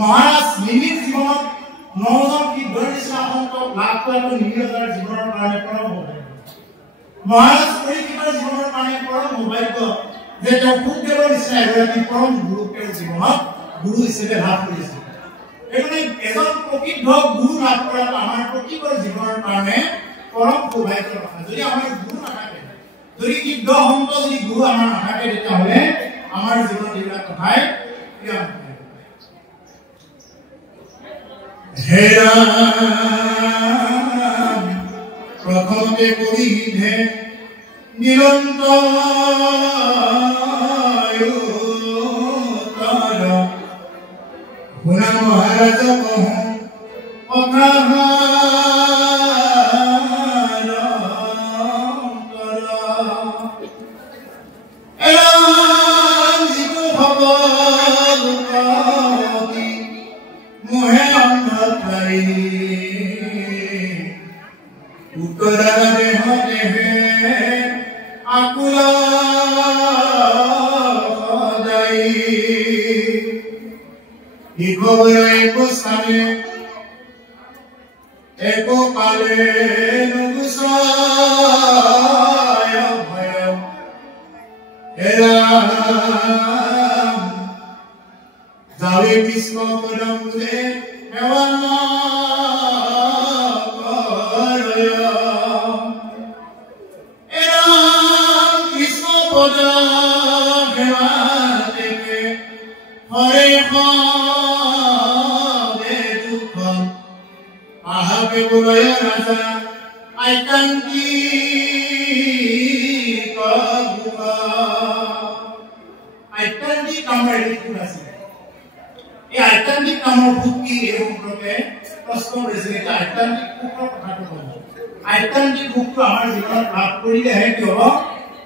মহাৰাজ নিমিৰ জীৱনত নজন সিদ্ধৰ নিচিনা সন্তক লাভ কৰাটো নিমিৰৰ জীৱনৰ কাৰণে পৰম সৌভাগ্য। মহাৰাজ পৰীক্ষিতৰ জীৱনৰ কাৰণে পৰম সৌভাগ্য যে তেওঁ সুখদেৱৰ নিচিনা এগৰাকী পৰম গুৰুক তেওঁৰ জীৱনত গুৰু হিচাপে লাভ কৰিছে। এইকাৰণে এজন প্ৰকৃত গুৰু লাভ কৰাটো আমাৰ প্ৰতিকৰ জীৱনৰ কাৰণে পৰম সৌভাগ্যৰ কথা। যদি আমাৰ গুৰু নাথাকে, যদি সিদ্ধ সন্ত যদি গুৰু আমাৰ নাথাকে, তেতিয়াহ'লে আমাৰ জীৱনত এইবিলাক কথাই ক্ৰিয়া নকৰে। হে ৰাম প্ৰথমতে কৰিহে নিৰন্তৰ শুনা মহাৰাজ কহো কথা एको काले नुगुसाय भयम जावे कृष्ण पदम मुझे हेवाना कृष्ण पदम हेवाते हरे Ahabe bulaya raja aikan ki kaguha aikan ki kamar dikurasi e aikan ki kamar bukti erom proke proshno rese aikan ki kukro kotha kobo aikan ki kukro amar jibanot লাভ কৰিলে হে কি হ'ব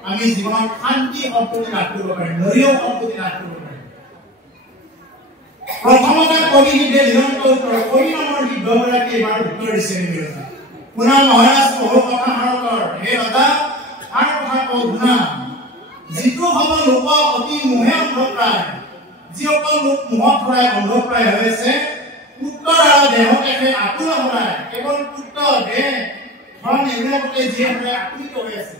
আমি জীৱনত শান্তি সম্পত্তি লাভ কৰিব পাৰিম নৰিও সম্পত্তি লাভ কৰিব পাৰিম প্ৰথমতে কবিহিতে নিৰন্তৰ কবি নামৰ বিদ্যগৰাকী এবাৰ উত্তৰ দিছে নিমিৰতা শুনা মহাৰাজ বহু কথা হাৰকৰ হে ৰজা আৰু কথা কওঁ শুনা যিটো হ'ব লোক অতি মোহে অন্ধপ্ৰায় যিসকল লোক মোহত ভৰাই অন্ধপ্ৰায় হৈ আছে পুত্ৰ আৰু দেহকে আতুৰ ভৰাই কেৱল পুত্ৰ দেহ ধন এইবিলাকতে যিসকলে আতুৰিত হৈ আছে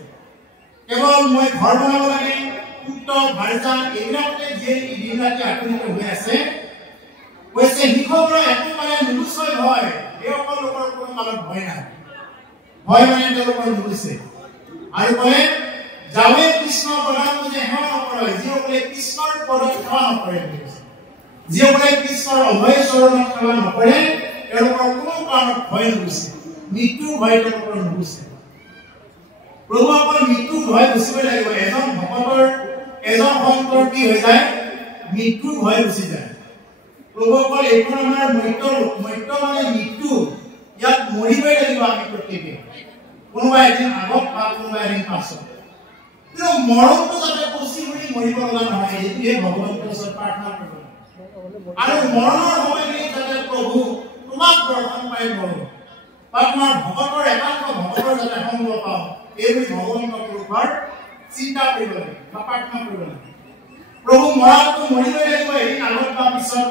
কেৱল মই ঘৰ বনাব লাগে পুত্ৰ ভাৰ্যা এইবিলাকতে যি দিনৰাতি আতুৰিত হৈ আছে কৈছে শিক্ষকৰ একো মানে নুগুচয় হয় এই অকল লোকৰ কোনো কালত ভয় নাই ভয় মানে তেওঁলোকৰ নুগুচে আৰু কলে যাৱে কৃষ্ণ পদম যে সেৱা নকৰে যিসকলে কৃষ্ণৰ পদত সেৱা নকৰে যিসকলে কৃষ্ণৰ অভয় চৰণত সেৱা নকৰে তেওঁলোকৰ কোনো কাৰণত ভয় নুগুচে মৃত্যু ভয় তেওঁলোকৰ নুগুচে প্ৰভু অকল মৃত্যু ভয় গুচিব লাগিব এজন ভকতৰ এজন সন্তৰ কি হৈ যায় মৃত্যু ভয় গুচি যায় প্রভুকল এখন আমার মৃত্যু মানে মৃত্যু ইয়াত মরিবই লাগিব আমি প্রত্যেকে কোনোবা এদিন আগত বা কোনোবা এদিন পাছত কিন্তু মৰণটো যাতে পচি মৰি মৰিব লগা নহয় এইটোৱে ভগৱানৰ ওচৰত প্ৰাৰ্থনা কৰিব আৰু মৰণৰ সময়খিনিত যাতে প্ৰভু তোমাক দৰ্শন পাই মৰো বা তোমাৰ ভকতৰ একান্ত ভকতৰ যাতে সংগ পাওঁ এইবুলি ভগৱানৰ কৃপাৰ চিন্তা কৰিব লাগে বা প্ৰাৰ্থনা কৰিব লাগে প্ৰভু মৰাটো মৰিবই লাগিব এদিন আগত বা পিছত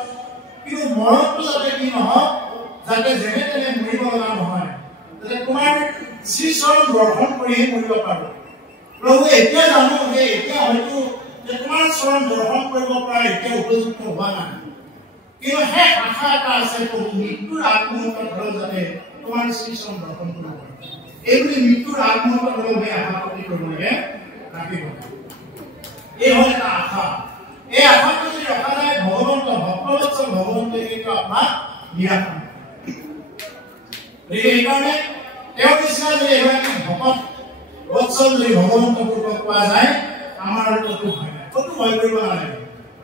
কিন্তু মৰণটো যাতে কি নহওক যাতে যেনে তেনে মৰিব লগা নহয় যাতে তোমাৰ শ্ৰীচৰণ দৰ্শন কৰিহে মৰিব পাৰো প্ৰভু এতিয়া জানো যে এতিয়া হয়তো যে তোমাৰ চৰণ দৰ্শন কৰিব পৰা এতিয়া উপযুক্ত হোৱা নাই কিন্তু হে আশা এটা আছে প্ৰভু মৃত্যুৰ আগমুহূৰ্তত হ'লেও যাতে তোমাৰ শ্ৰীচৰণ দৰ্শন কৰিব পাৰো এইবুলি মৃত্যুৰ আগমুহূৰ্তত হ'লেও সেই আশা প্ৰতি কৰিবলৈ ৰাখিব এই হ'ল এটা আশা এই আশাটো যদি ৰখা যায় ভগৱন্ত ভক্তবৎসল ভগৱন্তই কিন্তু আপোনাক নিৰাশ নকৰে এইকাৰণে তেওঁৰ নিচিনা যদি এগৰাকী ভকত বৎসল যদি ভগৱন্ত পূৰ্বক পোৱা যায় আমাৰ ক'তো ভয় নাই ক'তো ভয় কৰিব নালাগে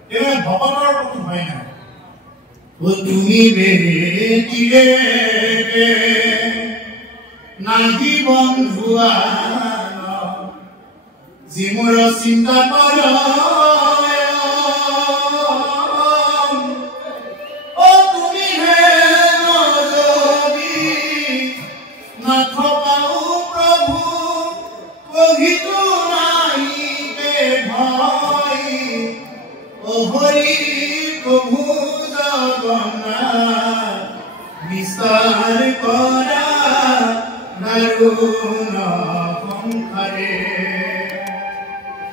তেওঁ ভকতৰ ক'তো ভয় নাই তুমি বেটিৰে নাহি বন্ধুৱা যি মোৰ চিন্তা কৰ Hori Prabhu Jagan কাৰুণা সংসাৰে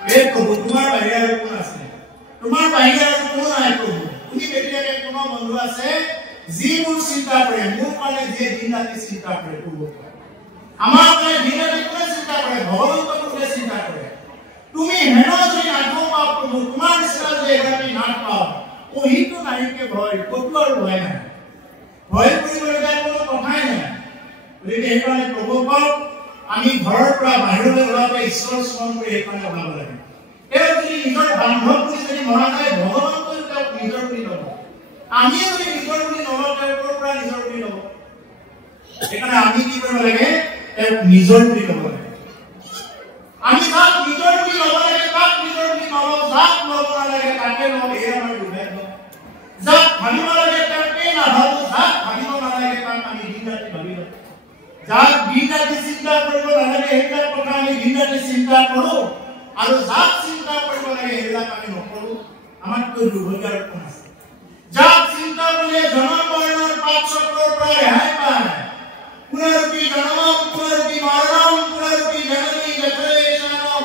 এই প্ৰভু তোমাৰ বাহিৰে আৰু কোন আছে তোমাৰ বাহিৰে আৰু কোন নাই প্ৰভু তুমি বেটিয়াকে কোনো বন্ধু আছে যি মোৰ চিন্তা কৰে মোৰ কাৰণে যে দিন ৰাতি চিন্তা কৰে প্ৰভু আমাৰ কাৰণে দিন ৰাতি কোনে চিন্তা কৰে ভগৱন্তকে চিন্তা কৰে তুমি হেন যদি নাথো পাও প্ৰভু তোমাৰ নিচিনা যে এগৰাকী নাথ পাও ওহিটো নাইকে ভয় কতো আৰু ভয় নাই ভয় কৰিবলগীয়া কোনো কথাই নাই গতিকে সেইকাৰণে প্ৰভু পাওক আমি ঘৰৰ পৰা বাহিৰলৈ ওলাওঁতে ঈশ্বৰ স্মৰণ কৰি সেইকাৰণে ওলাব লাগে তেওঁ যদি নিজৰ বান্ধৱ বুলি যদি মৰা যায় ভগৱানকো তেওঁক নিজৰ বুলি ল'ব আমি যদি নিজৰ বুলি নলওঁ তেওঁৰ পৰা নিজৰ বুলি ল'ব সেইকাৰণে আমি কি কৰিব লাগে তেওঁক নিজৰ বুলি ল'ব লাগে আমি তাক নিজৰ বুলি ল'ব লাগে তাক নিজৰ বুলি নলওঁ যাক ল'ব নালাগে তাকে ল'ব এই আমাৰ দুৰ্ভাগ্য যাক ভাবিব লাগে তাকে নাভাবো যাক ভাবিব নালাগে তাক আমি দিন ৰাতি ভাবি লওঁ যাক দিন ৰাতি চিন্তা কৰিব নালাগে সেইবিলাক কথা আমি দিন ৰাতি চিন্তা কৰোঁ আৰু যাক চিন্তা কৰিব লাগে সেইবিলাক আমি নকৰোঁ আমাতকৈ দুৰ্ভাগ্য আৰু কোন আছে যাক চিন্তা কৰিলে জনম মৰণৰ পাপ চক্ৰৰ পৰা ৰেহাই পায় পুনৰুক্তি জনম পুনৰুক্তি মৰণম পুনৰুক্তি জননী যথৰে জনম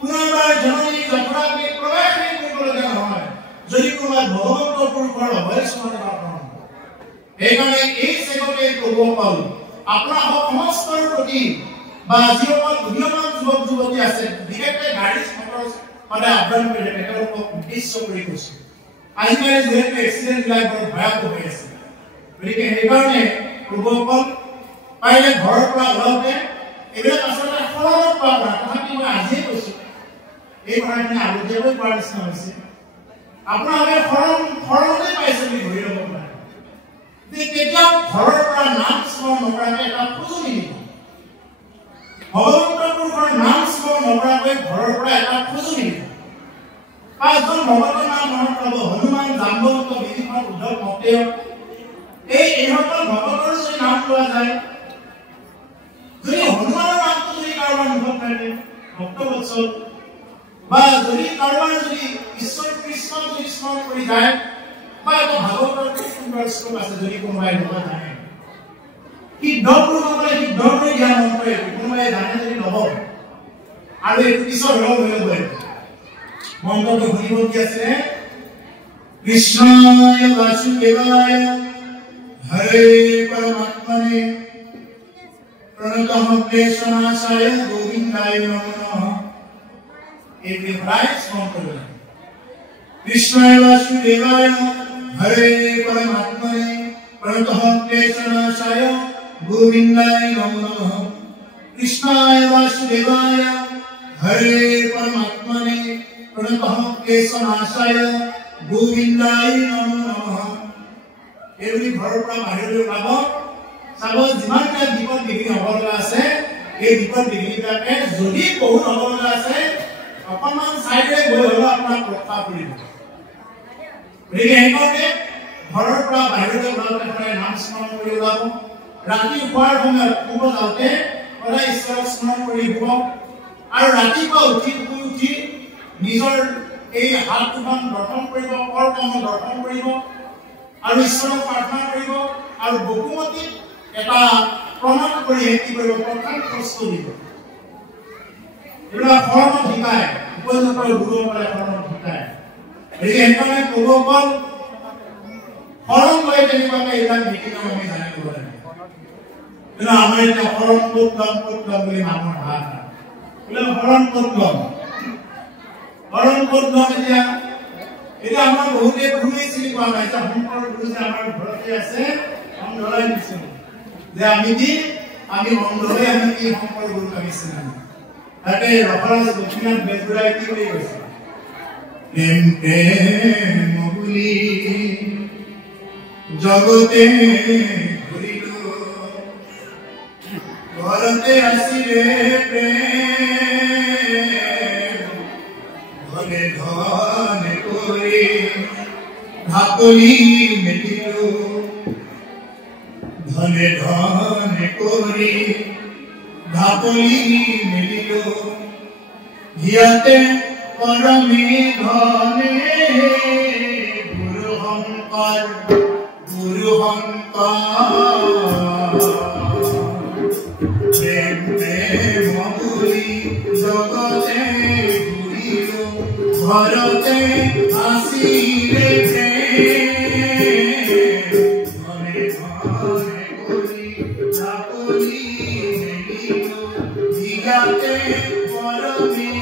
পুনৰবাৰ জননী যথৰাকে প্ৰৱেশ কৰিবলগীয়া নহয় যদি কোনোবাই ভগৱন্তৰ পুৰুষৰ অভয় স্মৰণ কৰে সেইকাৰণে এই চেগতে প্ৰভু পালো আপোনাৰ সমস্তৰ প্ৰতি বা যিসকল উদীয়মান যুৱক যুৱতী আছে বিশেষকৈ গাড়ী মটৰ সদায় আহ্বান কৰি থাকে তেওঁলোকক উদ্দেশ্য কৰি কৈছে আজিকালি যিহেতু এক্সিডেণ্ট বিলাক বৰ ভয়াৱহ হৈ আছে গতিকে সেইকাৰণে প্ৰভুসকল পাৰিলে ঘৰৰ পৰা ওলাওঁতে এইবিলাক আচলতে সৰলত পোৱা কথা তথাপি মই আজিয়ে কৈছোঁ এই কথাখিনি আগতীয়াকৈ কোৱাৰ নিচিনা হৈছে আপোনালোকে সৰলতে পাইছে বুলি ধৰি ল'ব পাৰে যে কেতিয়াও ঘৰৰ পৰা নাম স্মৰণ নকৰাকৈ এটা খোজো নিদিব ভগৱন্তৰ পুৰুষৰ নাম স্মৰণ নকৰাকৈ ঘৰৰ পৰা এটা খোজো নিদিব পাঁচজন ভগৱতৰ নাম মনত পাব হনুমান জাম্বৱন্ত বিভীষণ উদ্ধৱ মক্তেয় এইসকল ভগৱতৰ যদি নাম লোৱা যায় যদি হনুমানৰ নামটো যদি কাৰোবাৰ মুখত থাকে ভক্তবৎসল বা যদি কাৰোবাৰ যদি ঈশ্বৰ কৃষ্ণক যদি স্মৰণ কৰি যায় বা এটা ভাগৱতৰ সুন্দৰ শ্লোক আছে যদি কোনোবাই এনেকুৱা জানে সিদ্ধ পুৰুষসকলে সিদ্ধ কৰি দিয়া মন্ত্ৰ এইটো কোনোবাই জানে যদি ল'ব আৰু এইটো পিছত লগ হৈ ল'ব মন্ত্ৰটো শুনিব কি আছে কৃষ্ণায় বাসুদেৱায় হৰে পৰমাত্মনে প্ৰণতঃ ক্লেশনাশায় গোবিন্দায় নমঃ এই বিভ্রায় স্মরণ করবেন কৃষ্ণায় বাসুদেবায় হরে পরমাত্মনে প্রণতঃ ক্লেশনাশায় গোবিন্দায় নমঃ কৃষ্ণায় বাসুদেবায় হরে পরমাত্মনে প্রণতঃ ক্লেশনাশায় গোবিন্দায় নমঃ এগুলি ঘৰৰ পৰা বাহিৰলৈ ওলাব চাব যিমানবিলাক বিপদ বিঘিনি হ'ব লগা আছে এই বিপদ বিঘিনিবিলাকে যদি বহুত হ'ব লগা আছে অকণমান চাইডে গৈ হ'লেও আপোনাক ৰক্ষা কৰিব গতিকে সেইকাৰণে ঘৰৰ পৰা বাহিৰলৈ ওলাওঁতে সদায় নাম স্মৰণ কৰি ওলাব ৰাতি শোৱাৰ সময়ত শুব যাওঁতে সদায় ঈশ্বৰক স্মৰণ কৰি শুব আৰু ৰাতিপুৱা উঠি শুই উঠি নিজৰ এই হাত দুখন দৰ্শন কৰিব কৰকৰ্ম দৰ্শন কৰিব আৰু ঈশ্বৰক প্ৰাৰ্থনা কৰিব আৰু বসুমতীক এটা প্ৰণাম কৰি কি কৰিব প্ৰথম প্ৰস্তুত দিব এইবিলাক কৰ্ম শিকায় উপযুক্ত গুৰুসকলে কৰ্ম শিকায় গতিকে সেইকাৰণে প্ৰভুসকল শৰণ লৈ তেনেকুৱাকৈ এইবিলাক নীতি নিয়ম আমি জানিব লাগে কিন্তু আমাৰ এতিয়া শৰণ ক'ত ল'ম বুলি মানুহৰ ভাৱ বোলে শৰণ ক'ত ল'ম এতিয়া আমাৰ বহুতে গুৰুৱে চিনি পোৱা নাই এতিয়া শংকৰ গুৰু যে আমাৰ ঘৰতে আছে আমি জনাই দিছোঁ যে আমি অন্ধ হৈ আমি কি শংকৰ গুৰুক আমি চিনি তাকে ৰসৰাজ লক্ষ্মীনাথ বেজবৰুৱাই কি কৰি কৈছে প্ৰেম বুলি জগতে ঘূৰিলো ঘৰতে আছিলে প্ৰেম ঘনে ঘনে কৰি ঢাকলি মেলিলো ঘনে ঘনে কৰি ঢাকলি মেলিলো হিয়াতে পৰমে ঘনে গুৰু শংকৰ প্ৰেম ঘৰতে আসিলে ঘৰে ঘৰে কৰি চাপলি মেলিলো দিয়াতে পৰমে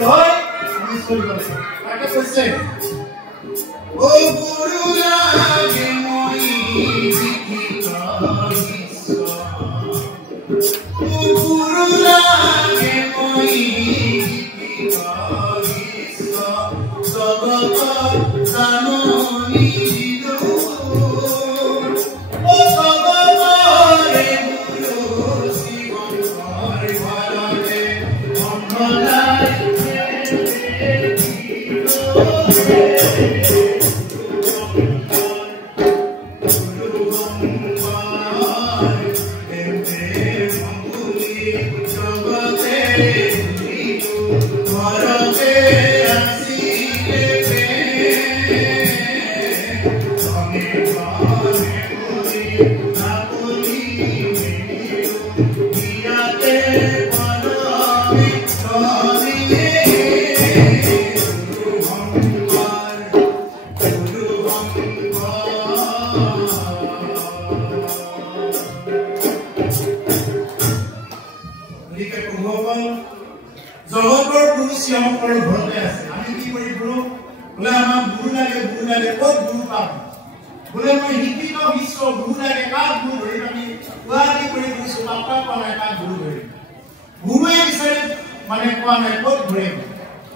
ঘৰে গুৰু সকল ঘৰতে আছে আমি কি কৰি গুৰু বলে আমাক গুৰু লাগে ক'ত গুৰু পাম বলে মই শিক্ষিত বিশ্ব গুৰু লাগে কাক গুৰু ধৰি আমি কোৱাদি কৰি গৈছো পাপা কোৱা কাক গুৰু ধৰি গুৰুৱে বিচাৰে মানে কোৱা নাই ক'ত ধৰিম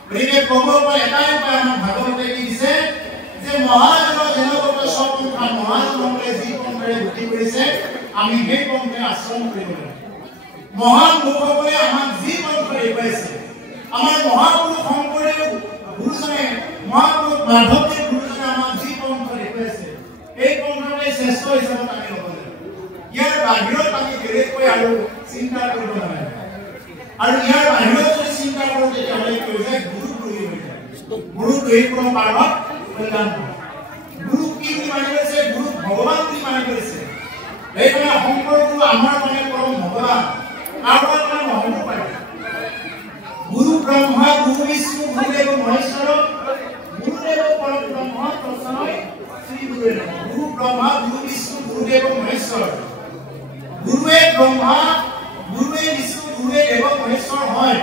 গতিকে ক'ব পৰা এটাই উপায় আমাৰ ভাগৱতে কি দিছে যে মহাজন জনগত সপন্থা মহাজনসকলে যি পন্থাৰে গতি কৰিছে আমি সেই পন্থাৰে আশ্ৰম কৰিব লাগে মহান লোকসকলে আমাক যি পন্থা দেখুৱাইছে আমাৰ মহাপুৰুষ শংকৰদেৱ গুৰুজনে মহাপুৰুষ মাধৱদেৱ গুৰুজনে আমাক যি পন্থা দেখুৱাইছে এই পন্থাৰে শ্ৰেষ্ঠ হিচাপত আমি ল'ব লাগে ইয়াৰ বাহিৰত আমি বেলেগকৈ আৰু চিন্তা কৰিব নালাগে আৰু ইয়াৰ বাহিৰত যদি চিন্তা কৰোঁ তেতিয়াহ'লে কি হৈ যায় গুৰু হৈ যায় গুৰু এই কোনো কাৰণত কল্যাণ গুৰু কি বুলি মানি লৈছে গুৰু ভগৱান বুলি মানি লৈছে এইকাৰণে শংকৰ গুৰু আমাৰ মানে পৰম ভগৱান কাৰোবাৰ মানে নহ'ব পাৰে গুৰু ব্ৰহ্মা গুৰু বিষ্ণু গুৰুদেৱ মহেশ্বৰ গুৰুদেৱ পৰম ব্ৰহ্ম তস্मै শ্ৰী গুৰুৱে নমঃ গুৰু ব্ৰহ্মা গুৰু বিষ্ণু গুৰুদেৱ মহেশ্বৰ গুৰুৱে ব্ৰহ্মা গুৰুৱে বিষ্ণু গুৰুৱে দেৱ মহেশ্বৰ হয়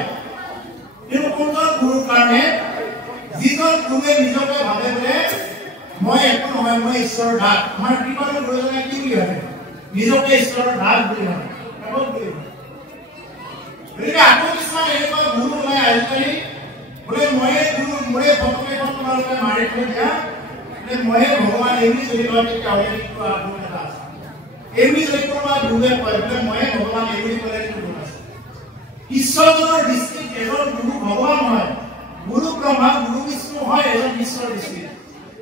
কিন্তু কোনজন গুৰুৰ কাৰণে যিজন গুৰুৱে নিজকে ভাবে বোলে মই একো নহয় মই ঈশ্বৰৰ দাস আমাৰ কৃপালু গুৰুজনে কি বুলি ভাবে নিজকে ঈশ্বৰৰ দাস বুলি ভাবে গতিকে আকৌ কিছুমান এনেকুৱা গুৰু ওলাই আজিকালি বোলে ময়ে গুৰু মোৰে ভক্তকেইখন তোমালোকে মাৰি থৈ দিয়া বোলে ময়ে ভগৱান এৰি যদি কয় তেতিয়াহ'লে কিন্তু আপোনাৰ এটা আছে এৰি যদি কোনোবা গুৰুৱে কয় বোলে ময়ে ভগৱান এৰি ক'লে কিন্তু গুৰু আছে ঈশ্বৰৰ দৃষ্টিত এজন গুৰু ভগৱান হয় গুৰু ব্ৰহ্মা গুৰু বিষ্ণু হয় এজন ঈশ্বৰৰ দৃষ্টিত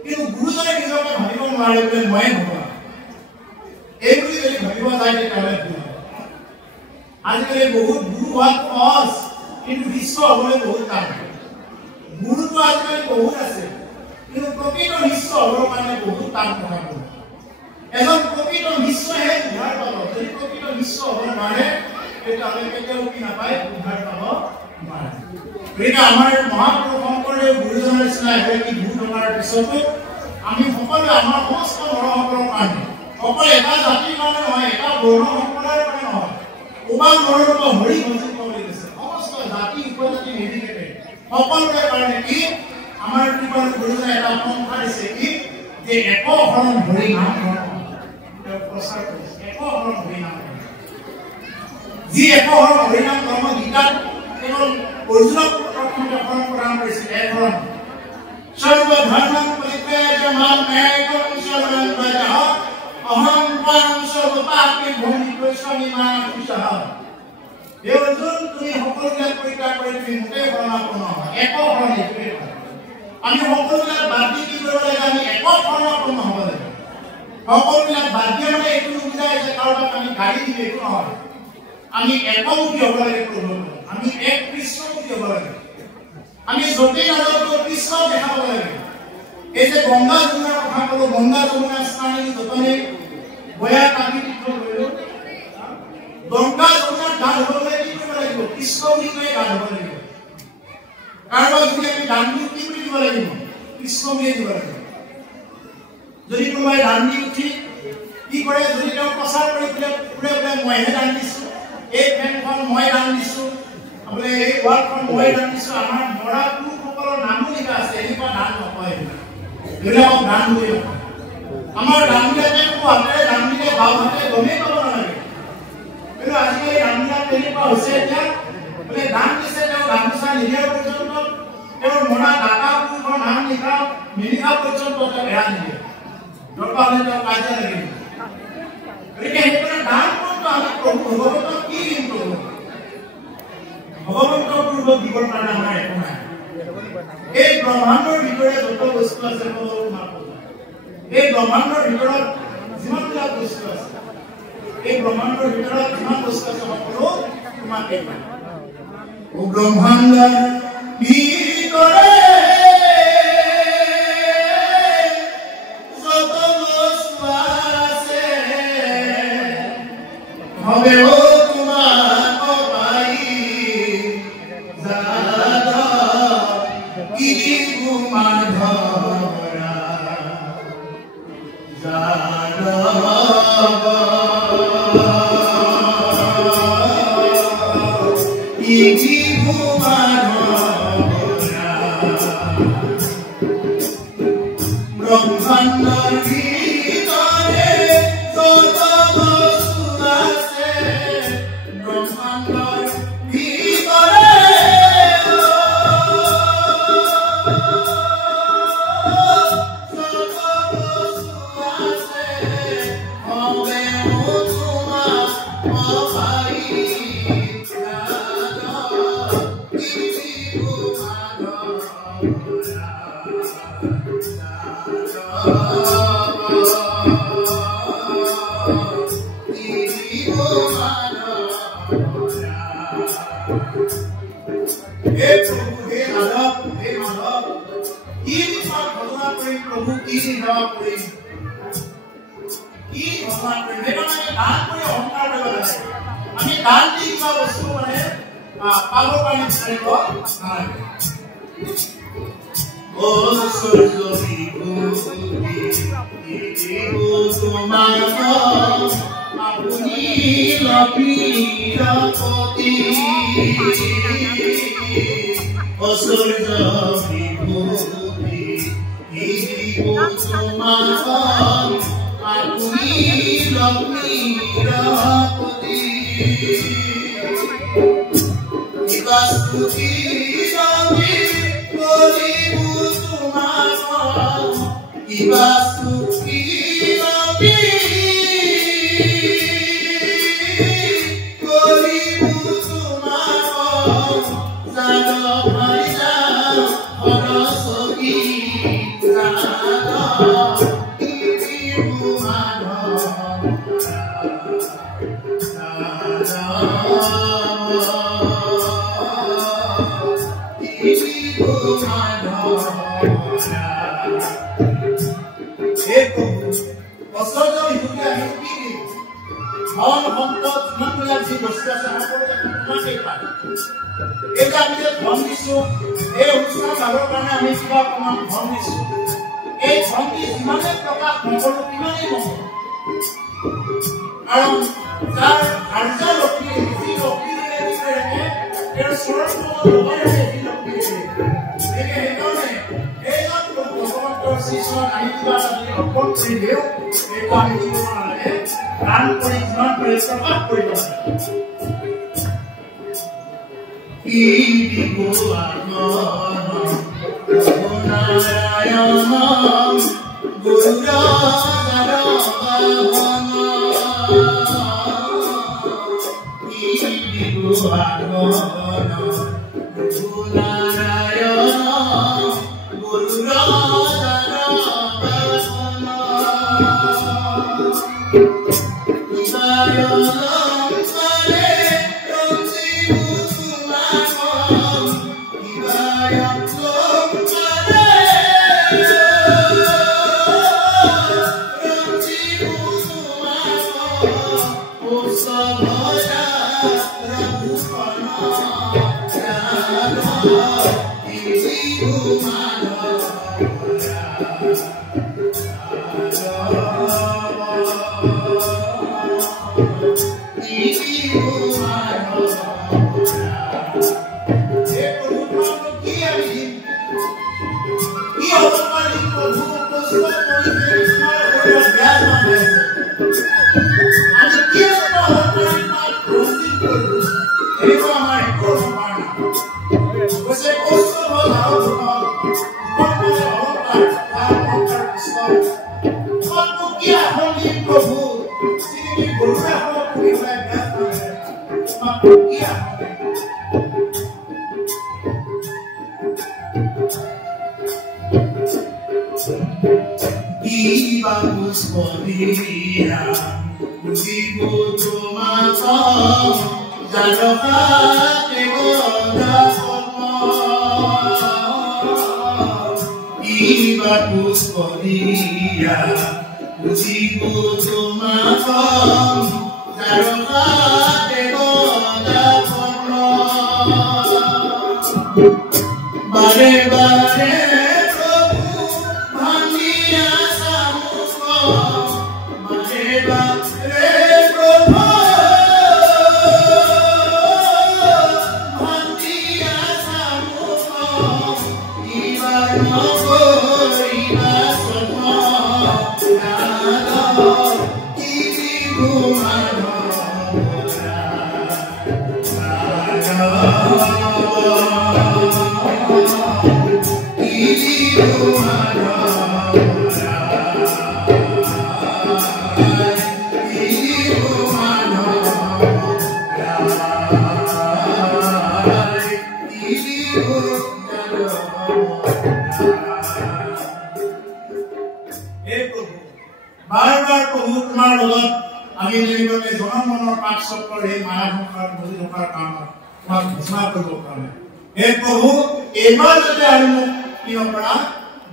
কিন্তু গুৰুজনে নিজকে ভাবিব নোৱাৰে বোলে ময়ে ভগৱান এই বুলি যদি ভাবিব যায় তেতিয়াহ'লে ভুল আজিকালি বহুত গুৰু হোৱাত সহজ কিন্তু শিষ্য হ'বলৈ বহুত টান গুৰুটো আজিকালি বহুত আছে কিন্তু প্ৰকৃত শিষ্য হ'বৰ কাৰণে বহুত টান কথা এজন প্ৰকৃত শিষ্যহে উদ্ধাৰ পাব যদি প্ৰকৃত শিষ্য হ'ব নোৱাৰে তেতিয়াহ'লে কেতিয়াও কি নাপায় উদ্ধাৰ পাব নোৱাৰে গতিকে আমাৰ মহাপুৰুষ শংকৰদেৱ গুৰুজনৰ নিচিনা এগৰাকী গুৰু থকাৰ পিছতো আমি সকলোৱে আমাৰ সমস্ত নৰসকলৰ কাৰণে অকল এটা জাতিৰ কাৰণে নহয় এটা বৰ্ণ সম্প্ৰদায়ৰ কাৰণে নহয় উমান নৰক হৰি ভজন কৰিবলৈ গৈছে সমস্ত জাতি উপজাতি নিৰ্বিশেষে সকলোৰে কাৰণে কি আমাৰ কৃপালু গুৰুজনে এটা পন্থা দিছে কি যে একশৰণ হৰি নাম প্ৰচাৰ কৰিছে একশৰণ হৰি নাম যি একশৰণ হৰি নাম ধৰ্ম গীতাত কেৱল অৰ্জুনক প্ৰথমতে শৰণ প্ৰদান কৰিছিল একশৰণ সৰ্বধৰ্মং পৰিত্যাজ্য মাম একং শৰণং ব্ৰজ অহং ত্বাং সৰ্বপাপে ভূমি বৈষ্ণৱী মানসিসহ হে অৰ্জুন তুমি সকলোবিলাক পৰিত্যাগ কৰি তুমি মোকে শৰণাপন্ন হোৱা একশৰণ এইটোৱেই আমি সকলোবিলাক বাদ দি কি কৰিব লাগে আমি একশৰণাপন্ন হ'ব লাগে সকলোবিলাক বাদ দিয়া মানে এইটো নুবুজায় যে কাৰোবাক আমি গাড়ী দিম এইটো নহয় আমি একমুখী হ'ব লাগে আমি এক কৃষ্ণমুখী হ'ব লাগে আমি য'তেই নাযাওঁ কৃষ্ণ দেখাব লাগে এই যে গংগা যমুনাৰ কথা ক'লো গংগা যমুনা স্নানে যতনে গয়া কাটি তীৰ্থ কৰিলো গংগা যমুনাত গা ধুবলৈ কি কৰিব লাগিব কৃষ্ণ বুলি কৈ গা ধুব লাগিব কাৰোবাক যদি আমি দান দিওঁ কি বুলি দিব লাগিব কৃষ্ণ বুলি দিব লাগিব যদি কোনোবাই দান দি উঠি কি কৰে যদি তেওঁ প্ৰচাৰ কৰি বোলে মইহে দান দিছোঁ এই ফেনখন মই দান দিছোঁ বোলে এই ৱালখন মই দান দিছোঁ আমাৰ মৰা পুৰুষসকলৰ নামো লিখা আছে এনেকুৱা দান নকয় এইবিলাকক দান বুলি নকয় আমাৰ দানবিলাকে হাতেৰে দান দিলে ভাৱ হাতে গমেই পাব নালাগে কিন্তু আজিকালি দানবিলাক তেনেকুৱা হৈছে এতিয়া বোলে দান দিছে তেওঁ গামোচা নিদিয়াৰ পৰ্যন্ত তেওঁৰ মৰা দাতা পুৰুষৰ নাম লিখা নিলিখা পৰ্যন্ত তেওঁ এৰা নিদিয়ে দৰকাৰ হ'লে তেওঁ কাজিয়া লাগিব গতিকে সেইকাৰণে দান কৰোঁতে আমি প্ৰভু ভগৱন্তক কি দিম প্ৰভু ভগৱন্তৰ পূৰ্বক দিবৰ কাৰণে আমাৰ একো নাই এই ব্ৰহ্মাণ্ডৰ ভিতৰে যত বস্তু আছে এই ব্ৰহ্মাণ্ডৰ ভিতৰত যিমানবিলাক বস্তু আছে এই ব্ৰহ্মাণ্ডৰ ভিতৰত যিমান বস্তু আছে সকলো তোমাকে ও ব্ৰহ্মাণ্ডৰ ভিতৰে যত বস্তু আছে হবে ও Ibu বাৰ প্ৰভু তোমাৰ লগত আমি যেনেকৈ জনমনৰ পাক চক্ৰৰ এই মায়া সংসাৰ বহি থকাৰ কাৰণত তোমাক ঘোষণা কৰিব কাৰণে হে প্ৰভু এইবাৰ যদি আৰু মোক কি নকৰা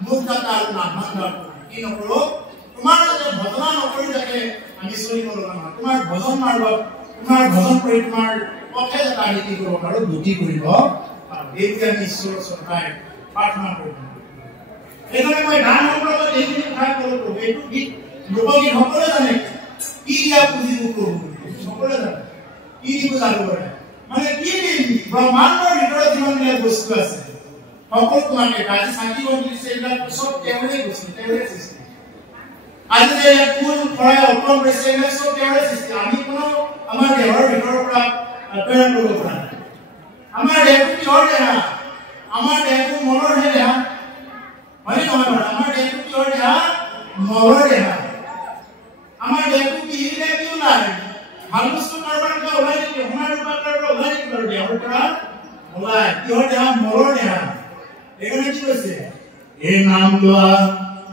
মুখ দাতা আৰু নাভাণ্ডাৰ কি নকৰো তোমাৰ যাতে ভজনা নকৰি যাতে আমি চলিব লগা নহয় তোমাৰ ভজন মাৰিব তোমাৰ ভজন কৰি তোমাৰ পথে যাতে আমি কি কৰিব পাৰো গতি কৰিব পাৰো এইটোকে আমি ঈশ্বৰৰ ওচৰত প্ৰাৰ্থনা কৰিব সেইকাৰণে মই গান সম্পৰ্কত এইখিনি কথা ক'লো এইটো গীত লোকগীত সকলোৱে জানে কি দিয়া পুঁজিব প্ৰভু সকলোৱে জানে কি দিব জানো কৰে মানে কি ব্ৰহ্মাণ্ডৰ ভিতৰত যিমানবিলাক বস্তু আছে সকলো তোমাকে আজি চাকি বন্তি দিছে এইবিলাক চব তেওঁৰে বস্তু তেওঁৰে সৃষ্টি আজি যে ফুল ফৰাই অৰ্পণ কৰিছে এইবিলাক চব তেওঁৰে সৃষ্টি আমি কোনো আমাৰ দেহৰ ভিতৰৰ পৰা প্ৰেৰণ কৰিব পৰা নাই আমাৰ দেহটো কিহৰ দেহা আমাৰ দেহটো মনৰহে দেহা মানে নহয় আমাৰ দেহটো কিহৰ দেহা মনৰ দেহা আমাৰ দেহটো কিহিলে কিয় নাই ভাল বস্তু কাৰোবাৰ পৰা ওলাই নেকি সোণাৰ ৰূপা কাৰোবাৰ ওলাই নেকি বাৰু দেহৰ পৰা ওলাই কিহৰ দেহা মনৰ দেহা এইকাৰণে কি কৈছে এই নাম লোৱা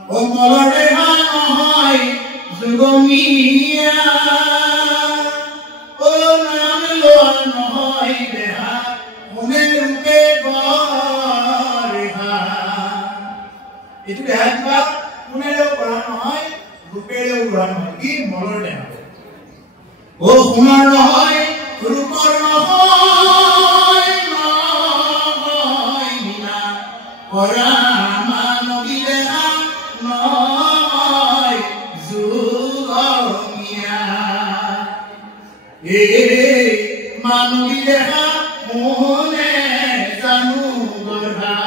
ও মনৰ দেহা নহয় যুগমীয়া ও নাম লোৱা নহয় দেহা মনে ৰূপে গঢ়া এইটো দেহা কিবা কোনেও কৰা নহয় ৰূপেৰেও কৰা নহয় কি মনৰ দেহা ও সোণৰ নহয় ৰূপৰ নহয় নহয় বিনা কৰা মানৱী দেহা নহয় যুগমীয়া এই মানৱী দেহা মোহনে জানো গঢ়া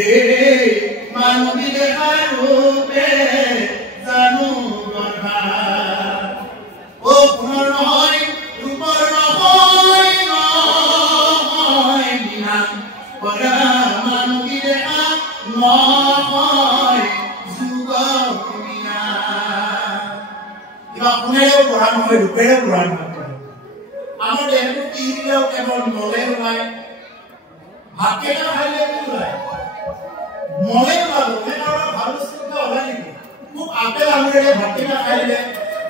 এই মানৱী দেহা ৰূপে জানো গঢ়া ও সোণৰ নহয় ৰূপৰ নহয় নহয় বিনা কৰা মানৱী দেহা নহয় যুগমীয়া কিবা কোনেও কৰা নহয় ৰূপেৰেও কৰা নহয় আমাৰ দেহটো কি দিলেও কেৱল মলে ওলায় ভাতকেইটা খাইলে কি ওলায় মলে ওলাব কাৰোবাৰ ভাল বস্তু ওলাই নেকি খুব আপেল আঙুৰেৰে ভাতকেইটা খাই দিলে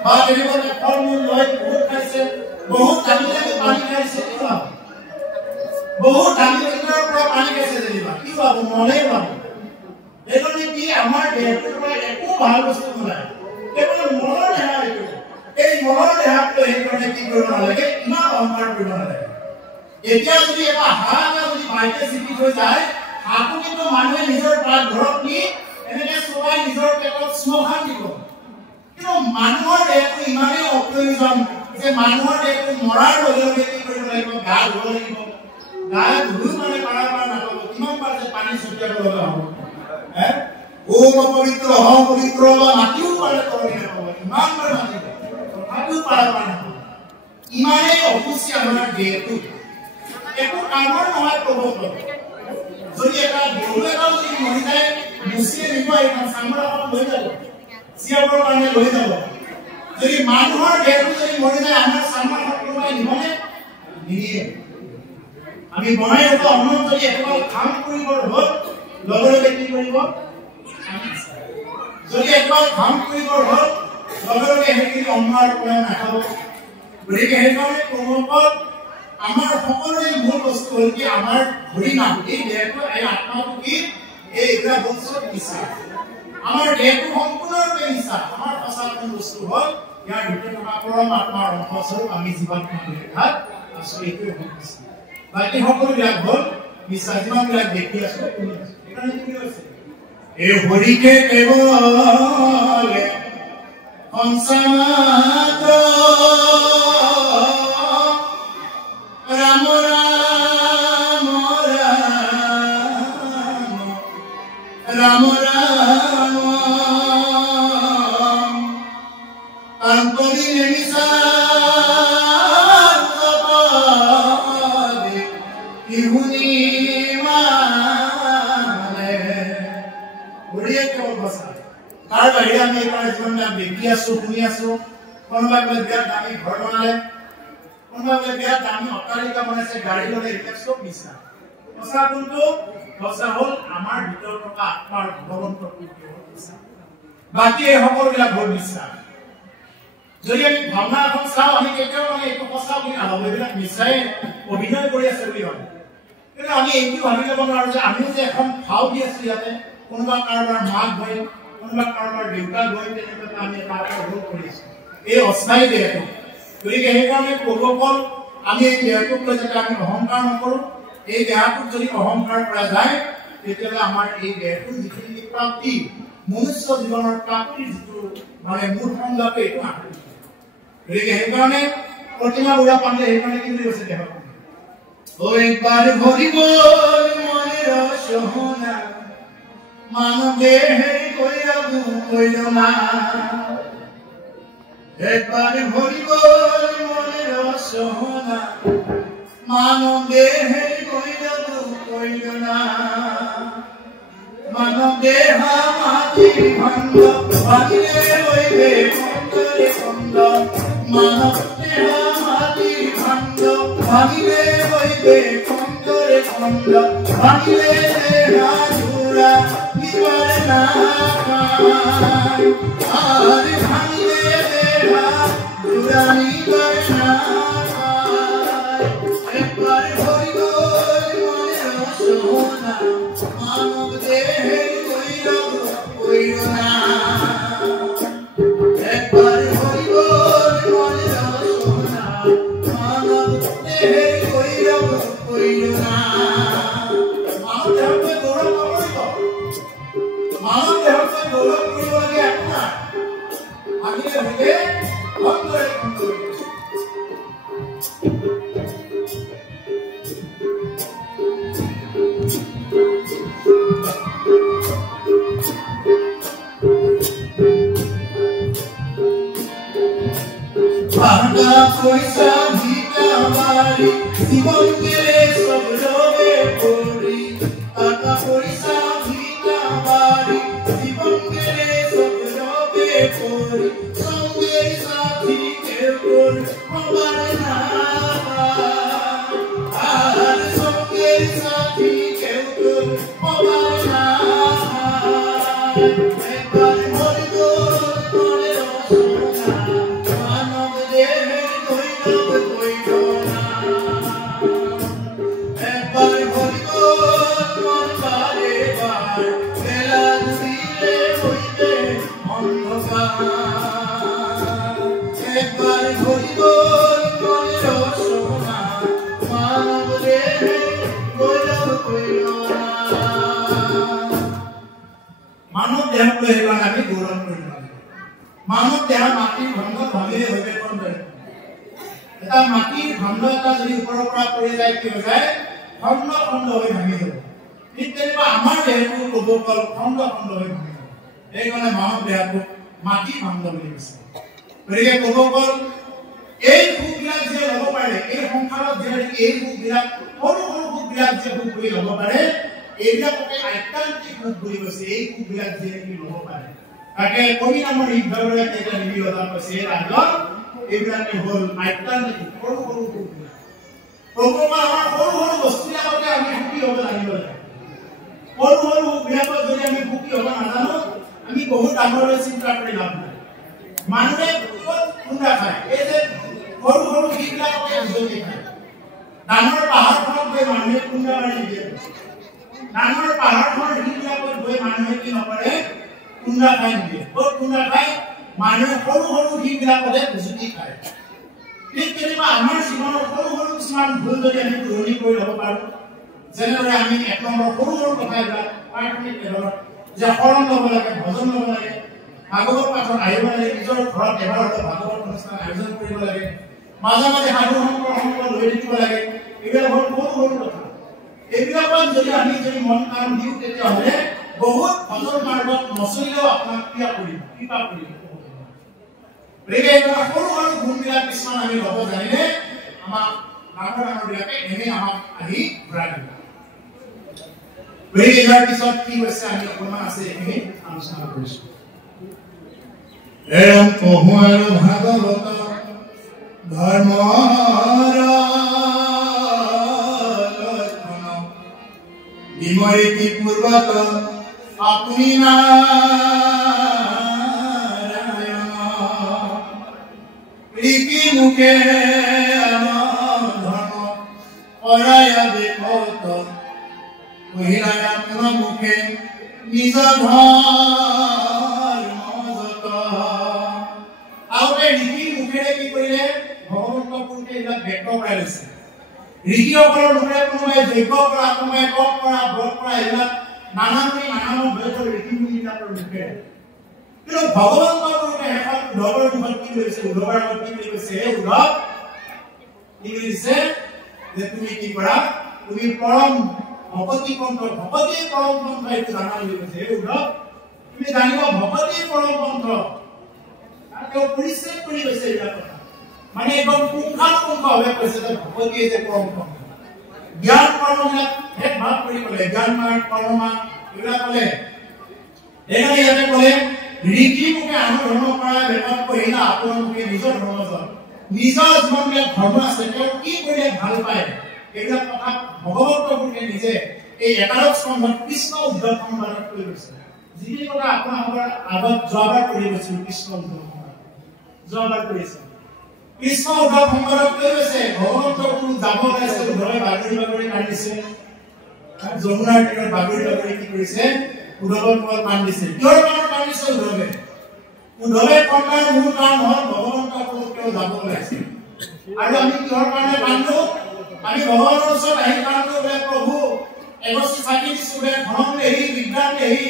বা তেনেকুৱা ফল মূল লৈ বহুত খাইছে বহুত দামী দামী পানী খাইছে কি ওলাব বহুত দামী ভিতৰৰ পৰা পানী খাইছে যেনিবা কি ওলাব মলে ওলাব এইকাৰণে কি আমাৰ দেহটোৰ পৰা একো ভাল বস্তু নোলায় কেৱল মনৰ দেহা এইটো এই মনৰ দেহাটো সেইকাৰণে কি কৰিব নালাগে ইমান অহংকাৰ কৰিব নালাগে এতিয়া যদি এটা হাঁহ এটা যদি বাইকে চিপি থৈ যায় হাঁহটো কিন্তু মানুহে নিজৰ ঘৰত নি এনেকে চবাই নিজৰ পেটত শ্মশান দিব কিন্তু মানুহৰ দেহটো ইমানেই অপ্ৰয়োজন যে মানুহৰ দেহটো মৰাৰ লগে লগে কি কৰিব লাগিব গা ধুব লাগিব গা ধুই মানে পাৰাপাৰ নাপাব কিমান বাৰ যে পানী ছটিয়াব লগা হ'ব পবিত্ৰ পবিত্ৰ বা মাটিও পাৰে তৰণি নাপাব ইমান বাৰ মাতিব তথাপিও পাৰাপাৰ নাপাব ইমানেই অসুচি আমাৰ দেহটো একো কামৰ নহয় প্ৰভু যদি এটা গৰু এটা যদি মৰি যায় মুচিয়ে নিব এখন চামৰাখন লৈ যাব চিয়াবৰ কাৰণে লৈ যাব যদি মানুহৰ দেহটো যদি মৰি যায় আমাৰ চামৰাখন কোনোবাই নিবনে নিদিয়ে আমি বনাই ৰখা অন্ন যদি একেবাৰে কাম কৰিবৰ হ'ল লগে লগে কি কৰিব যদি একেবাৰে কাম কৰিবৰ হ'ল লগে লগে সেইখিনি অন্ন আৰু কোনেও নাখাব গতিকে সেইকাৰণে প্ৰভুসকল আমাৰ সকলোৰে মূল বস্তু হ'ল কি আমাৰ ভৰি নাম এই দেহটো এই আত্মাটো কি এইবিলাক বস্তু মিছা আমাৰ দেহটো সম্পূৰ্ণৰূপে মিছা আমাৰ সঁচা বস্তু হ'ল ইয়াৰ ভিতৰত থকা পৰম আত্মাৰ অংশস্বৰূপ আমি জীৱনটো দেখাত আছো এইটোৱে মিছা বাকী সকলোবিলাক হ'ল মিছা যিমানবিলাক দেখি আছো সেইকাৰণে কি হৈছে এই হৰিকে কেৱল সংসাৰ ৰাম ৰাম ৰাম ৰাম কান্তলি নিমিষা ইহুনি মানে কেৱল সঁচা তাৰ বাহিৰে আমি এইকাৰণে জীৱনবিলাক দেখি আছো শুনি আছো কোনোবাই বোলে বিৰাট দামী ঘৰ বনালে কোনোবাই বোলে বিৰাট দামী অট্টালিকা বনাইছে গাড়ী ল'লে এইবিলাক চব মিছা সঁচা কোনটো সঁচা হ'ল আমাৰ ভিতৰত থকা আত্মাৰ ভগৱন্তটো কেৱল মিছা বাকী এই সকলোবিলাক হ'ল মিছা যদি আমি ভাওনা এখন চাওঁ আমি কেতিয়াও মানে এইটো সঁচা বুলি নাভাবোঁ এইবিলাক মিছাই অভিনয় কৰি আছে বুলি ভাবোঁ কিন্তু আমি এইটো ভাবি ল'ব নোৱাৰোঁ যে আমিও যে এখন ভাও দি আছো ইয়াতে কোনোবা কাৰোবাৰ মাক হৈ কোনোবা কাৰোবাৰ দেউতাক হৈ তেনেকৈ আমি এটা অনুভৱ কৰি আছো এই অস্থায়ী দেহটো গতিকে সেইকাৰণে প্ৰভুসকল আমি এই দেহটোক লৈ যাতে আমি অহংকাৰ নকৰোঁ এই দেহটোক যদি অহংকাৰ কৰা যায় তেতিয়াহ'লে আমাৰ এই দেহটোৰ যিখিনি প্ৰাপ্তি মনুষ্য জীৱনৰ প্ৰাপ্তিৰ যিটো মানে মূল সংজ্ঞাটো এইটো নাথাকে গতিকে সেইকাৰণে প্ৰতিমা বুঢ়া পাণ্ডে সেইকাৰণে কি বুলি কৈছে দেহত ও একবাৰ ভৰিব মনের সোহনা মানব দেহের কইল না একবার ভরিব মনের সোহনা মানব দেহের কইল না মানব দেহা মাটির ভণ্ড ভাঙিলে হইবে কন্দরে কন্দ মানব দেহা মাটির ভণ্ড ভাঙিলে হইবে কন্দরে কন্দ ভাঙিলে দেহা জোড়া দিবার না পায় আর ভাঙিলে দেহা জোড়া দিবার না পায় একবার হইব মনের সোহনা মানব দেহের কইল না একবার হইব মনের সোহনা মানব দেহের কইল না মানব দেহকে গৌরব করিব মানব দেহকে গৌরব করিব লাগে আপনার ভাঙিলে হইবে অন্তরে অন্তরে ভাঙা পয়সা ভিটা বাড়ি জীবন গেলে সব রবে পড়ি টাকা পয়সা ভিটা বাড়ি জীবন গেলে সব রবে পড়ি সঙ্গের সাথী কেউ আমার না আর সঙ্গের সাথী কেউ আমার না একবার মরিব মনের সোনা মানব দেহের কইল না একবার মরিব মন বারে বার বেলা দিলে হইবে অন্ধকার একবার মরিব মনের সোনা মানব দেহের কইল না মানব দেহক লৈ এবাৰ আমি গৌৰৱ কৰিব লাগে মানৱ দেহ মাটিৰ ভণ্ড ভাঙিলে হইবে কন্দৰে এটা মাটিৰ ভণ্ড এটা যদি ওপৰৰ পৰা পৰি যায় কি হৈ যায় খণ্ড খণ্ড হৈ ভাঙি যাব ঠিক তেনেকুৱা আমাৰ দেহটো প্ৰভুসকল খণ্ড খণ্ড হৈ ভাঙি যাব এইকাৰণে মানৱ দেহটো মাটিৰ ভণ্ড বুলি কৈছে গতিকে প্ৰভুসকল এই সুখবিলাক যে ল'ব পাৰে এই সংসাৰত যে এই সুখবিলাক সৰু সৰু সুখবিলাক যে সুখ বুলি ল'ব পাৰে এইবিলাককে আধ্যাত্মিক সুখ বুলি কৈছে এই সুখবিলাক যে ল'ব পাৰে তাকে কবি নামৰ ইভাবে এটা নিবিড়তা কৈছে ৰাজত এইবিলাকে হ'ল আধ্যাত্মিক সৰু সৰু সুখবিলাক প্ৰভুমা আমাৰ সৰু সৰু বস্তুবিলাকতে আমি সুখী হ'ব লাগিব সৰু সৰু সুখবিলাকত যদি আমি সুখী হ'ব নাজানো আমি বহুত ডাঙৰলৈ চিন্তা কৰি লাভ নাই মানুহে ক'ত খুন্দা খায় এই যে সৰু সৰু সুখবিলাকতে উজলি খায় ডাঙৰ পাহাৰখনত গৈ মানুহে খুন্দা মাৰি দিয়ে ডাঙৰ পাহাৰখনৰ শিলবিলাকত গৈ মানুহে কি নকৰে খুন্দা খাই নিদিয়ে ক'ত খুন্দা খায় মানুহে সৰু সৰু শিলবিলাকতে উজলি খায় ঠিক তেনেকুৱা আমাৰ জীৱনৰ সৰু সৰু কিছুমান ভুল যদি আমি পুৰণি কৰি ল'ব পাৰোঁ যেনেদৰে আমি এক নম্বৰ সৰু সৰু কথাবিলাক প্ৰাথমিক লেভেলত যে শৰণ ল'ব লাগে ভজন ল'ব লাগে ভাগৱত পাঠত আহিব লাগে নিজৰ ঘৰত এবাৰ হ'লেও ভাগৱত অনুষ্ঠান আয়োজন কৰিব লাগে মাজে মাজে সাধু সংগ লৈ থাকিব লাগে এইবিলাক হ'ল সৰু সৰু কথা এইবিলাকত যদি আমি মন কাম দিওঁ তেতিয়াহ'লে বহুত ভজন মাৰ্গত নচলিলেও আপোনাক কৃপা কৰিব গতিকে এইবিলাক সৰু সৰু গুণবিলাক কিছুমান আমি ল'ব জানিলে আমাক ডাঙৰ ডাঙৰবিলাকে এনেই আমাক আহি ঘূৰাই দিব ইয়াৰ পিছত কি হৈছে আমি অকণমান আছে এইখিনি আলোচনা কৰিছো। এৰম পঢ়ো আৰু ভাগৱত ধৰ্মৰ বিমৰিতি পূৰ্বত আপুনি নাৰায়ণ ঋকি মুখে ধৰ্ম পৰায় দেখত কহিলায় আপোনাৰ মুখে নিজ ধৰ্মযত। আগতে ঋষিৰ মুখেৰে কি কৰিলে ভগৱন্ত পুৰুষে এইবিলাক ব্যক্ত কৰাই লৈছে। ঋষিসকলৰ মুখেৰে কোনোবাই যজ্ঞ কৰা, কোনোবাই তপ কৰা, ব্ৰত কৰা, এইবিলাক নানান ঋষি মুনিবিলাকৰ মুখেৰে। কিন্তু ভগৱন্ত পুৰুষে এখন উদ্ধৱৰ মুখত কি কৰিছে, উদ্ধৱৰ আগত কি বুলি কৈছে, হে উদ্ধৱ কি কৰিছে যে তুমি কি কৰা, তুমি পৰম ভকতি পন্থ, ভকতি পৰম পন্থ এইটো জানা বুলি কৈছে। হে উদ্ধৱ তুমি জানিবা ভকতি পৰম পন্থ। তেওঁ পৰিচয় কৰি গৈছে এইবিলাক কথা, মানে একদম পুংখানুপুংখভাৱে কৈছে যে ভকতিয়ে যে পৰম পন্থ। জ্ঞান কৰ্মবিলাক ভেদ ভাগ কৰি ক'লে, জ্ঞান মান কৰ্ম মান এইবিলাক ক'লে। এইকাৰণে ইয়াতে ক'লে ঋষি মুখে আন ধৰ্ম কৰা বেপাৰ কহিলা আপোনাৰ মুখে নিজৰ ধৰ্মজন, নিজৰ জীৱনবিলাক ধৰ্ম আছে, তেওঁ কি কৰিলে ভাল পায় এইবিলাক কথা ভগৱন্ত পুৰুষে নিজে এই একাদশ স্কন্ধত কৃষ্ণ উদ্ধৱ সংবাদত কৈ গৈছে। যিখিনি কথা আপোনালোকৰ আগত যোৱাবাৰ কৰি গৈছিল, কৃষ্ণ উদ্ধৱ সংবাদ যোৱাবাৰ কৰিছে। কৃষ্ণ উদ্ধৱ সংবাদত কৈ গৈছে ভগৱন্ত পুৰুষ যাব ওলাইছে, উদ্ধৱে বাগৰি বাগৰি কান্দিছে, যমুনাৰ তীৰত বাগৰি বাগৰি কি কৰিছে, উদ্ধৱৰ মূৰত কান্দিছে। কিহৰ কাৰণত কান্দিছে উদ্ধৱে? উদ্ধৱে কন্যাৰ মূল কাৰণ হ'ল ভগৱন্ত পুৰুষ তেওঁ যাব ওলাইছে। আৰু আমি কিহৰ কাৰণে কান্দো? আমি ভগৱানৰ ওচৰত আহি কান্দো বোলে প্ৰভু এগছি চাকি দিছো বোলে ধন দেহি বিদ্যা দেহি,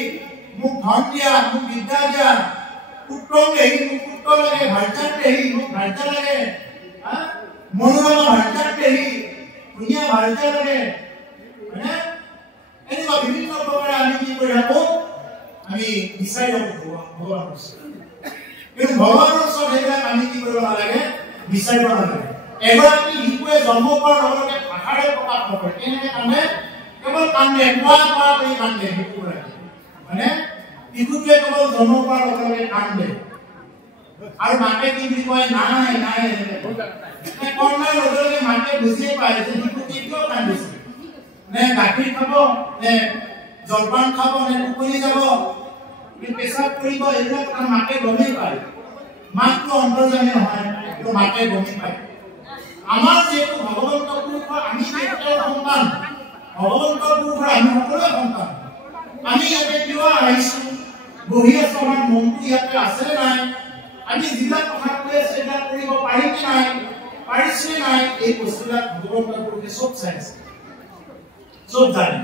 মোক ধন দিয়া, মোক বিদ্যা দিয়া, পুত্ৰ দেহি, মোক পুত্ৰ লাগে, ভাৰ্যা দেহি, মোক ভাৰ্যা লাগে, মনোৰমা ভাৰ্যা দেহি, ধুনীয়া ভাৰ্যা লাগে, হয়নে? এনেকুৱা বিভিন্ন প্ৰকাৰে আমি কি কৰি থাকো, আমি বিচাৰি থাকো ভগৱানৰ ওচৰত। কিন্তু ভগৱানৰ ওচৰত সেইবিলাক আমি কি কৰিব নালাগে, বিচাৰিব নালাগে। এগৰাকী শিশুৱে জন্ম পোৱাৰ লগে লগে ভাষাৰে প্ৰকাশ নকৰে, কেনেকে কান্দে, কেৱল কান্দে, কোৱা কোৱা কৰি কান্দে শিশুগৰাকী, মানে শিশুটোৱে কেৱল জন্ম পোৱাৰ লগে লগে কান্দে। আৰু মাকে কি বুলি কয়, নাই নাই, কন্যাৰ লগে লগে মাকে বুজিয়ে পায় যে শিশুটি কিয় কান্দিছে, নে গাখীৰ খাব, নে জলপান খাব, নে টোপনি যাব, পেচাব কৰিব, এইবিলাক কথা মাকে গমেই পায়। মাকটো অন্তৰ্যামী নহয়, কিন্তু মাকে গমেই পায়। আমাৰ যিহেতু ভগৱন্ত পুৰুষৰ আমি তেওঁৰ সন্তান, ভগৱন্ত পুৰুষৰ আমি সকলোৱে সন্তান। আমি ইয়াতে কিয় আহিছো, বহি আছো, আমাৰ মনটো ইয়াতে আছে নাই, আমি যিবিলাক কথা কৈ আছো সেইবিলাক কৰিব পাৰিম নে নাই, পাৰিছো নে নাই, এই বস্তুবিলাক ভগৱন্ত পুৰুষে চব চাই আছে, চব জানে।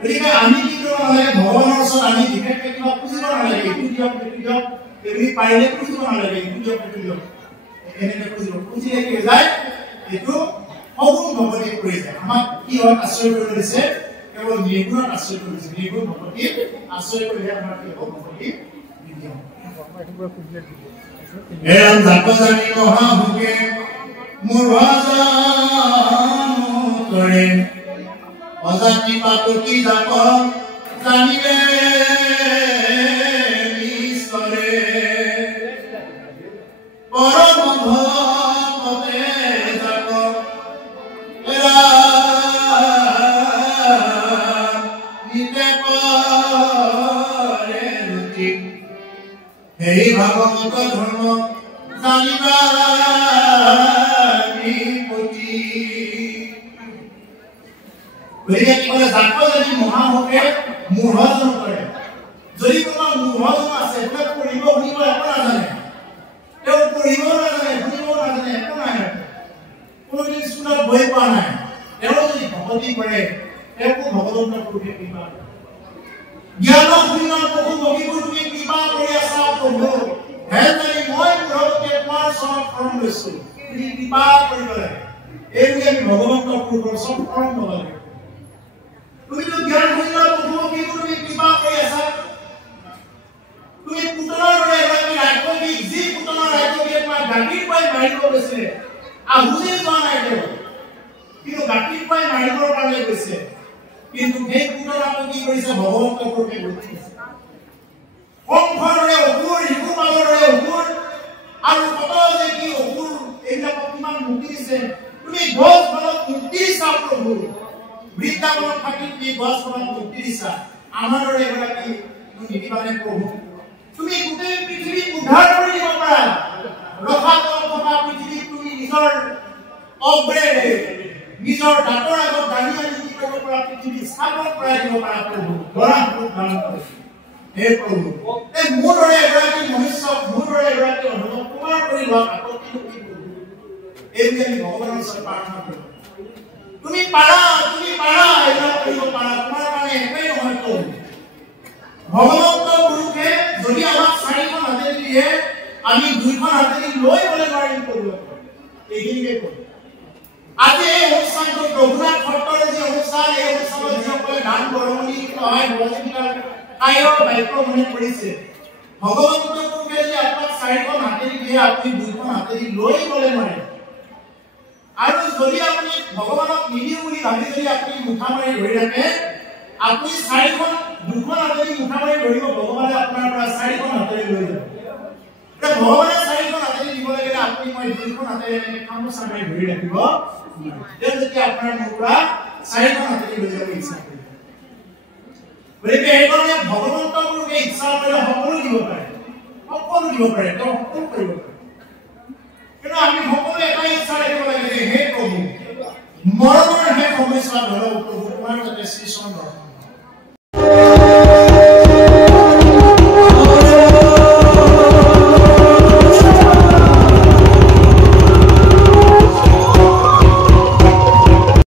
গতিকে আমি কি কৰিব নালাগে, ভগৱানৰ ওচৰত আমি বিশেষকৈ কিবা খুজিব নালাগে, এইটো দিয়ক এইটো দিয়ক, এইবুলি পাৰিলে খুজিব নালাগে, এইটো দিয়ক এইটো দিয়ক, এনেকে খুজিব, খুজিলে কি হৈ যায়, এইটো সগুণ ভকতি কৰি যায়। আমাক কি হয়, আশ্ৰয় কৰি দিছে, কেৱল নিৰ্গুণত আশ্ৰয় কৰি দিছে, নিৰ্গুণ ভকতি আশ্ৰয় কৰিলে আমাৰ কি হ'ব, ভকতি বৃদ্ধি হ'ব। এৰম জাত জানি মহাভোগে মোৰ ভজন কৰে, অজাতি পাতকি জাত জানিলে ঈশ্বৰে, পৰম ভকতে জাত নিতে কৰে ৰুচি, সেই ভাগৱত ধৰ্ম জানিবা নিপতি। গতিকে কি কৰে, জাত জানি মহাভোগে মূঢ়জন কৰে। যদি তোমাৰ মূঢ়জন আছে, তেওঁ পঢ়িব শুনিব একো নাজানে, তেওঁ পঢ়িব নাজানে, শুনিব নাজানে, একো নাই, কোনোদিন স্কুলত বহি পোৱা নাই, তেওঁ যদি ভকতি কৰে, তেওঁকো ভগৱন্ত পুৰুষে কৃপা কৰে। জ্ঞান শূন্য প্ৰভু বগীবোৰ তুমি কৃপা কৰি আছা প্ৰভু, হে জানি মই মূঢ়তে তোমাৰ চৰণ শৰণ লৈছো, তুমি কৃপা কৰিব লাগে। এইবুলি আমি ভগৱন্ত পুৰুষৰ চব শৰণ ল'ব লাগে। তুমিতো জ্ঞান শূন্য প্ৰভু বগীবোৰ তুমি কৃপা কৰি আছা, তুমি পুতনাৰ দৰে এগৰাকী ৰাক্ষসী, যি পুতনাৰ ৰাক্ষসীয়ে তোমাৰ গাখীৰ খুৱাই মাৰিব গৈছিলে, আহুজি যোৱা নাই তেওঁ, কিন্তু গাখীৰ খুৱাই মাৰিবৰ কাৰণে গৈছে। কিন্তু সেই পুতলাটো কি কৰিছে ভগৱন্তৰ ৰূপে গঢ়ি দিছে কংসৰে অসুৰ শিশুপালৰে অসুৰ আৰু কত যে কি অসুৰ এইবিলাকক কিমান মুক্তি দিছে তুমি গছ বনত মুক্তি দিছা প্ৰভু বৃন্দাবনত থাকি তুমি গছ বনত মুক্তি দিছা আমাৰ দৰে এগৰাকী তুমি নিদিবানে প্ৰভু তুমি গোটেই পৃথিৱী উদ্ধাৰ কৰি দিব পাৰা ৰসাতল থকা পৃথিৱী তুমি নিজৰ অগ্ৰেৰে নিজৰ দাঁতৰ আগত দাঙি আনি কি কৰিব পৰা পৃথিৱী স্থাপন কৰাই দিব পাৰা প্ৰভু গৰা ধাৰণ কৰিছে হে প্ৰভু এই মোৰ দৰে এগৰাকী মনুষ্য মোৰ দৰে এগৰাকী অনুভৱ তোমাৰ কৰি লোৱা আপত্তি কি প্ৰভু এইবুলি আমি ভগৱানৰ ওচৰত প্ৰাৰ্থনা কৰোঁ তুমি পাৰা এইবিলাক কৰিব পাৰা তোমাৰ কাৰণে একোৱেই নহয় প্ৰভু ভগৱন্ত গুৰুকে যদি আমাক 4খন হাতেৰে দিয়ে আমি 2খন হাতেৰে লৈ গ'লে নোৱাৰিম প্ৰভু এইখিনিকে কৰোঁ আজি এই অনুষ্ঠানটো ৰঘুনাথ সত্ৰৰ যি অনুষ্ঠান এই অনুষ্ঠানত যিসকলে দান বৰঙণি সহায় সহযোগিতা কায়ৰ বাক্য মনে কৰিছে ভগৱন্তৰ গুৰুকে যদি আপোনাক 4খন হাতেৰে দিয়ে আপুনি 2খন হাতেৰে লৈ গ'লে নোৱাৰে আৰু যদি আপুনি ভগৱানক নিদিও বুলি ভাবি যদি আপুনি মুঠা মাৰি ধৰি ৰাখে আপুনি 2খন হাতেৰে মুঠা মাৰি ধৰিব ভগৱানে আপোনাৰ পৰা 4খন হাতেৰে লৈ যাব ভগৱানে 4খন হাতেৰে দিব লাগিলে আপুনি মই 2খন হাতেৰে খামোচা মাৰি ধৰি ৰাখিব যেতিয়া আপোনাৰ মোৰ পৰা 4খন হাতেৰে লৈ যাব ইচ্ছা কৰে গতিকে এইকাৰণে ভগৱন্তৰ গুৰুকে ইচ্ছা কৰিলে সকলো দিব পাৰে তেওঁ সকলো কৰিব পাৰে কিন্তু আমি সকলোৱে এটা ইচ্ছা ৰাখিব লাগে যে হে প্ৰভু মৰণৰ হে সমস্যা ধৰক প্ৰভু তোমাৰ যাতে শ্ৰীচৰণ দৰ্শন